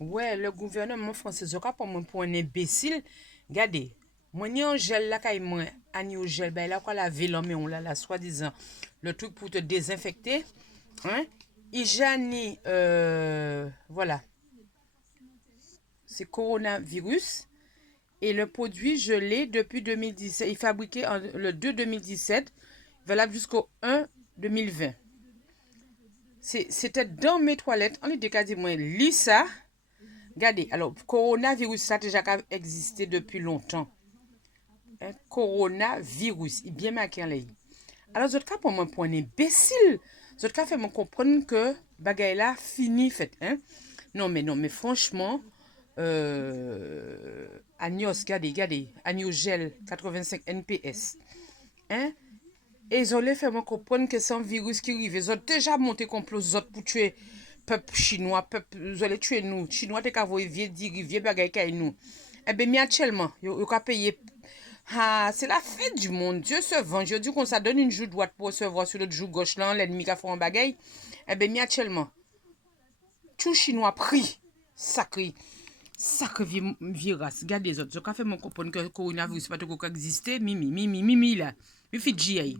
Ouais, le gouvernement français, je crois pour un imbécile. Regardez, moi, ni un gel là, quand moi, ani au gel, ben là, quoi, la ville, mais on l'a, soi-disant, le truc pour te désinfecter, hein. Ijani, voilà, c'est coronavirus. Et le produit, je l'ai depuis 2017. Il est fabriqué le 2 2017, valable jusqu'au 1 2020. C'était dans mes toilettes. On est dit, moi, lis ça. Regardez, alors, coronavirus, ça a déjà existé depuis longtemps. Un coronavirus, il est bien marqué en ligne. Alors, d'autres cas, pour moi, pour un imbécile, d'autres cas, fait me comprendre que bagay là, fini, fait, hein. Non, mais franchement, Agnos, regardez, Agnogel 85 NPS, hein. Et ils ont fait me comprendre que c'est un virus qui arrive. Ils ont déjà monté complot pour tuer peuple chinois, peuple, ils ont tuer nous. Chinois, t'es qu'à voir, vieux bagay kay nous. Eh bien, actuellement, ils ont payé. Ah, c'est la fête du monde. Dieu se venge. Je dis qu'on ça donne une joue droite pour recevoir sur l'autre joue gauche là, l'ennemi qui a fait un bagay. Eh bien, actuellement, tout chinois pris. Sacré. Sacré virus. Regardez les autres. Je vais faire mon comprendre que le coronavirus pas tout exister. Mimi là. Mi Fidji.